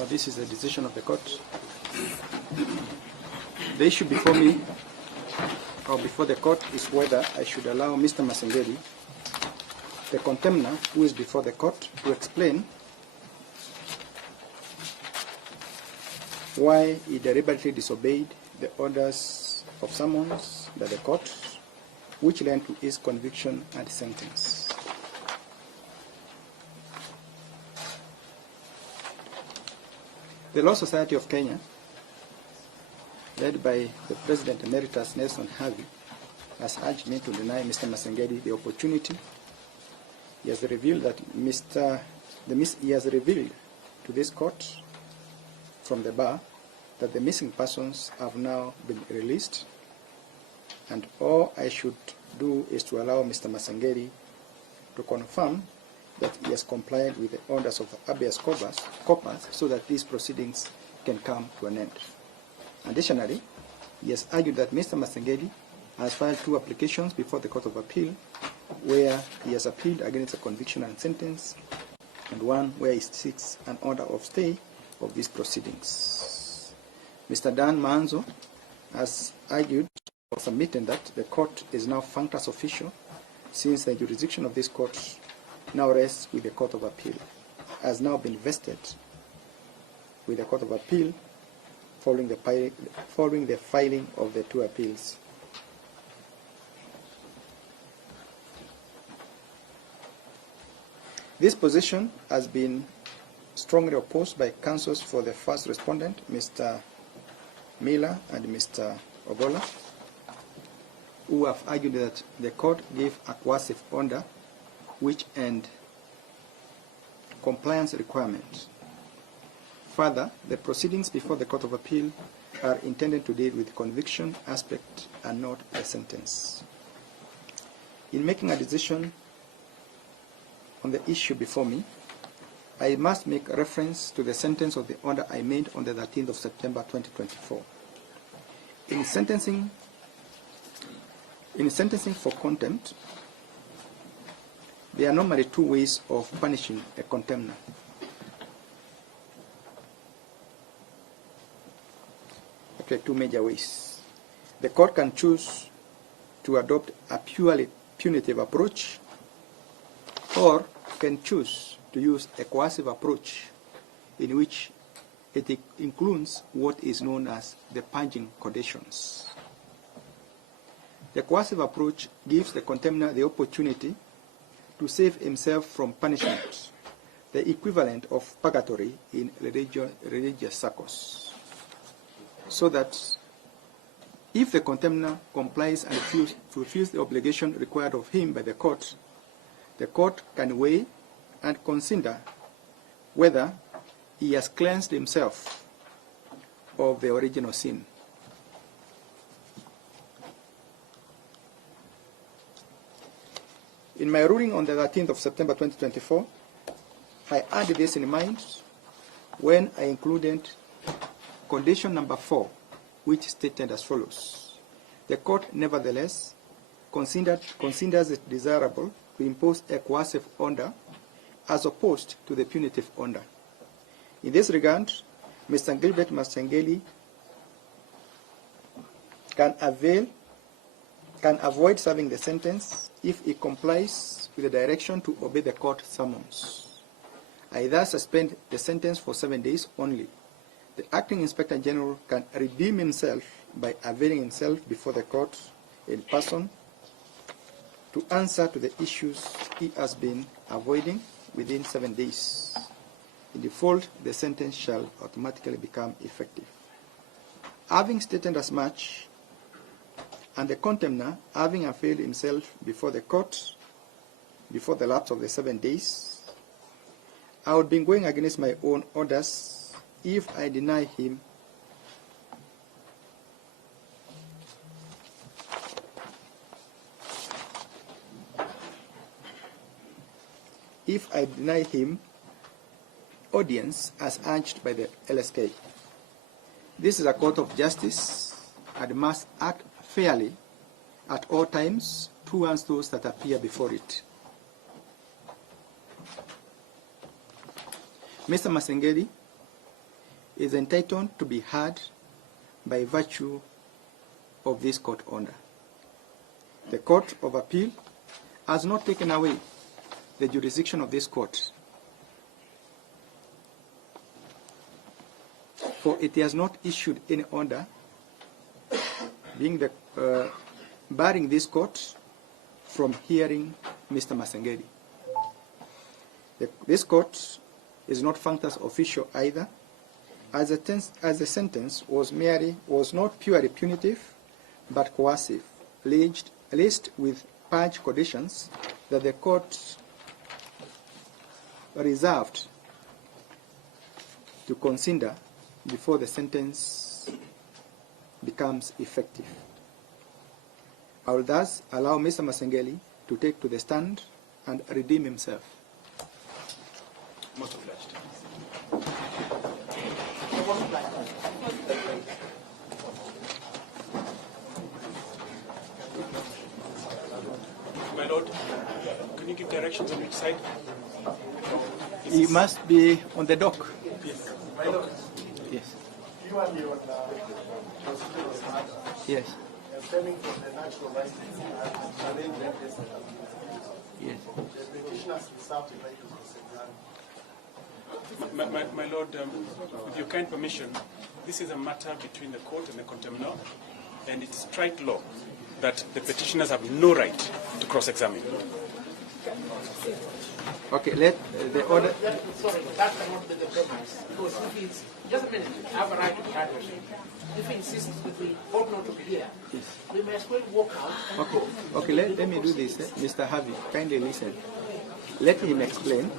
Now this is the decision of the court. The issue before me, or before the court, is whether I should allow Mr. Masengeli, the contemptor who is before the court, to explain why he deliberately disobeyed the orders of summons by the court, which led to his conviction and sentence. The Law Society of Kenya, led by the President Emeritus Nelson Havi, has urged me to deny Mr. Masengeli the opportunity. He has revealed that he has revealed to this court from the bar that the missing persons have now been released, and all I should do is to allow Mr. Masengeli to confirm that he has complied with the orders of the habeas corpus so that these proceedings can come to an end. Additionally, he has argued that Mr. Masengeli has filed 2 applications before the Court of Appeal where he has appealed against the conviction and sentence, and one where he seeks an order of stay of these proceedings. Mr. Dan Manzo has argued or submitted that the court is now functus official, since the jurisdiction of this court now rests with the Court of Appeal, has now been vested with the Court of Appeal following the filing of the 2 appeals. This position has been strongly opposed by counsels for the first respondent, Mr. Miller and Mr. Ogola, who have argued that the court gave a coercive order which end compliance requirements. Further, the proceedings before the Court of Appeal are intended to deal with the conviction aspect and not the sentence. In making a decision on the issue before me, I must make reference to the sentence of the order I made on the 13th of September 2024. In sentencing for contempt, there are normally 2 ways of punishing a contemptor. Okay, 2 major ways. The court can choose to adopt a purely punitive approach, or can choose to use a coercive approach in which it includes what is known as the purging conditions. The coercive approach gives the contemptor the opportunity to save himself from punishment, the equivalent of purgatory in religious circles, so that if the contemptor complies and fulfills the obligation required of him by the court can weigh and consider whether he has cleansed himself of the original sin. In my ruling on the 13th of September 2024, I had this in mind when I included condition number 4, which stated as follows: the court nevertheless considers it desirable to impose a coercive order as opposed to the punitive order. In this regard, Mr. Gilbert Masengeli can avoid serving the sentence if he complies with the direction to obey the court summons. I thus suspend the sentence for 7 days only. The acting Inspector General can redeem himself by availing himself before the court in person to answer to the issues he has been avoiding within 7 days. In default, the sentence shall automatically become effective. Having stated as much, and the contemptor having availed himself before the court before the lapse of the 7 days, I would be going against my own orders if I deny him audience as urged by the LSK. This is a court of justice and must act fairly at all times towards those that appear before it. Mr. Masengeli is entitled to be heard by virtue of this court order. The Court of Appeal has not taken away the jurisdiction of this court, for it has not issued any order barring this court from hearing Mr. Masengeli. This court is not functus official either, as the sentence was not purely punitive, but coercive, laced with purge conditions that the court reserved to consider before the sentence becomes effective. I will thus allow Mr. Masengeli to take to the stand and redeem himself. Most obliged. My lord, can you give directions on which side? He must be on the dock. Yes. My lord. Yes. You are the procedural side. Yes. Stemming from the natural rights challenge Yes. the petitioners reserve the right to cross-examine. My lord, with your kind permission, this is a matter between the court and the contempt law, and it's strike law that the petitioners have no right to cross-examine. Okay, let the order. Sorry, that cannot be the premise. Because if it's, just a minute, I have a right to be heard. If he insists that we ought not to be here, we may as well walk out and Okay, go. okay. Let me do this. Mr. Havi, kindly listen. Let him explain.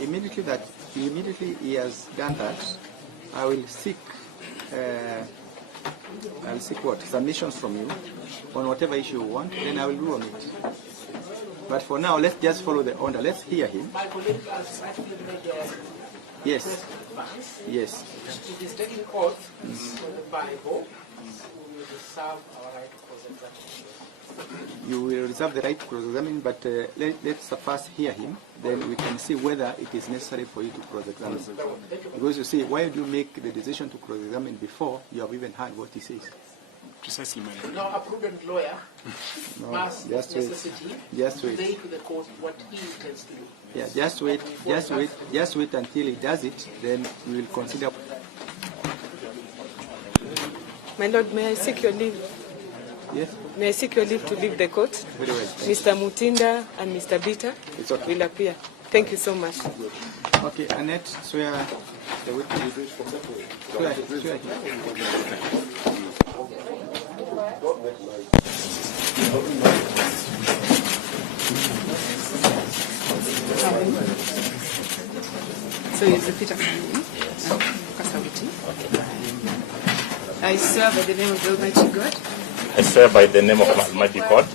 Immediately he has done that, I will seek. I'll seek what? Submissions from you on whatever issue you want. Then I will do on it. But for now, let's just follow the order. Let's hear him. My colleague has actually made a Yes. Yes. It is taking oath for the Bible. We will reserve our right to cross-examine. You will reserve the right to cross-examine, but let's first hear him. Then we can see whether it is necessary for you to cross-examine. Because you see, why do you make the decision to cross-examine before you have even heard what he says? Precisely, my lord. Now, a prudent lawyer must, just of wait. necessity, Just wait. convey to the court what he intends to do. Yeah, just wait until he does it, then we will consider. My lord, may I seek your leave? Yes, May I seek your leave to leave the court? very well. Mr. Mutinda and Mr. Bita It's okay. will appear. Thank you so much. Okay, Annette, swear the witness. Swear here. So you repeat after me. I swear by the name of the Almighty God. I swear by the name of Almighty God.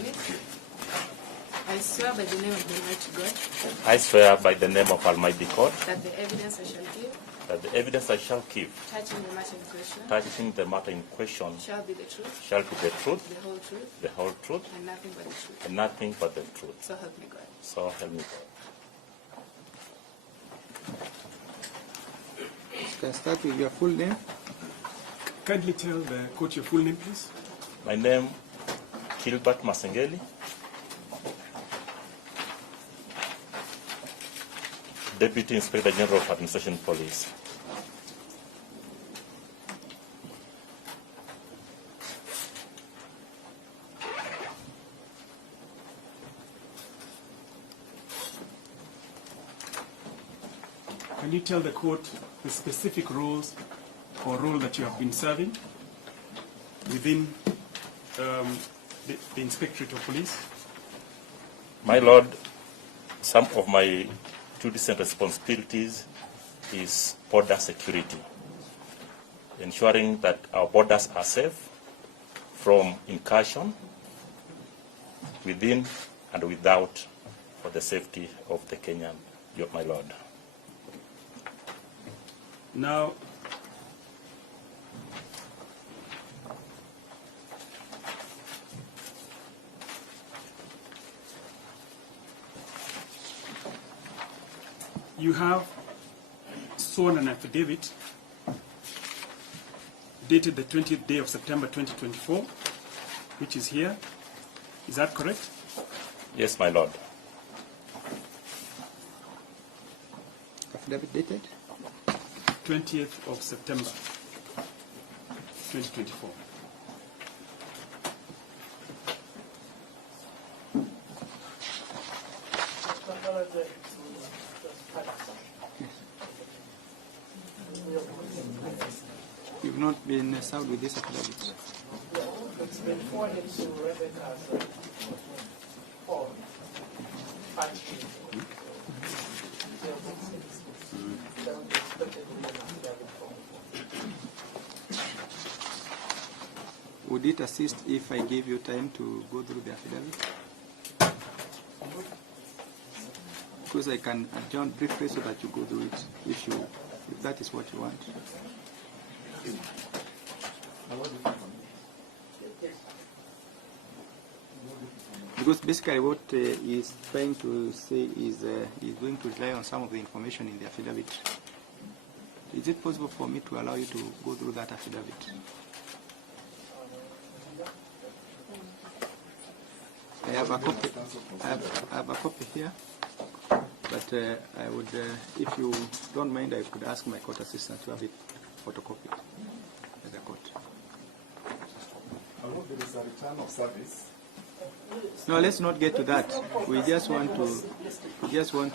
I swear by the name of the Almighty God I swear by the name of Almighty God that the evidence I shall give that the evidence I shall give touching the matter in question touching the matter in question shall be the truth, shall be the truth, the whole truth, the whole truth, and nothing but the truth. and nothing but the truth. So help me God. So help me God. You can start with your full name. Kindly tell the court your full name, please. My name, Gilbert Masengeli, Deputy Inspector General of Administration Police. Can you tell the court the specific roles or role that you have been serving within the Inspectorate of Police? My Lord, some of my duties and responsibilities is border security, ensuring that our borders are safe from incursion within and without for the safety of the Kenyan, my Lord. Now, you have sworn an affidavit dated the 20th day of September 2024, which is here. Is that correct? Yes, my lord. Affidavit dated? 20th of September 2024. You've not been served with this affidavit? It's been forwarded to Rebecca's phone. Would it assist if I gave you time to go through the affidavit? Because I can adjourn briefly so that you go through it, if that is what you want. Because basically what he's trying to say is he's going to rely on some of the information in the affidavit. Is it possible for me to allow you to go through that affidavit? I have a copy. I have a copy here, but I would, if you don't mind, I could ask my court assistant to have it photocopied by the court. There is a return of service. No, let's not get to that. We just want to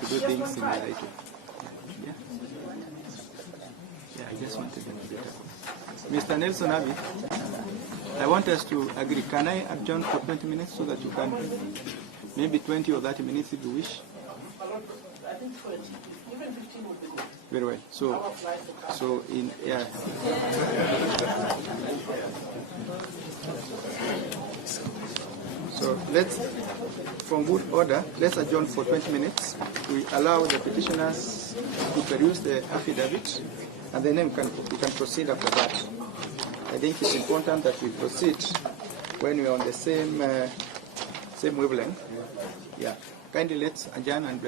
do things in the right way. Yeah. Yeah, I just wanted them to get that. Mr. Nelson Havi, I want us to agree. Can I adjourn for 20 minutes so that you can, maybe 20 or 30 minutes if you wish? I think 20, even 15 would be good. Very well. So in yeah. So let's, from good order, let's adjourn for 20 minutes. We allow the petitioners to peruse the affidavit, and then we can proceed after that. I think it's important that we proceed when we are on the same wavelength. Yeah. Kindly let's adjourn and.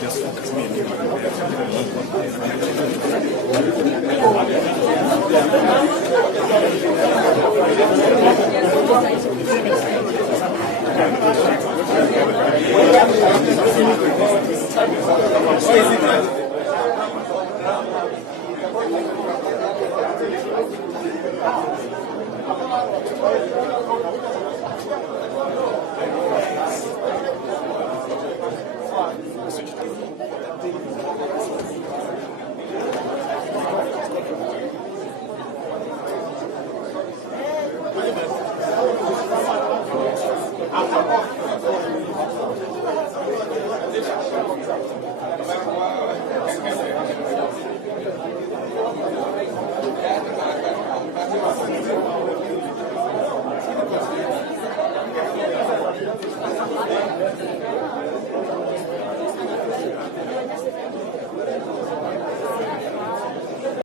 Just focus me and you. What is it?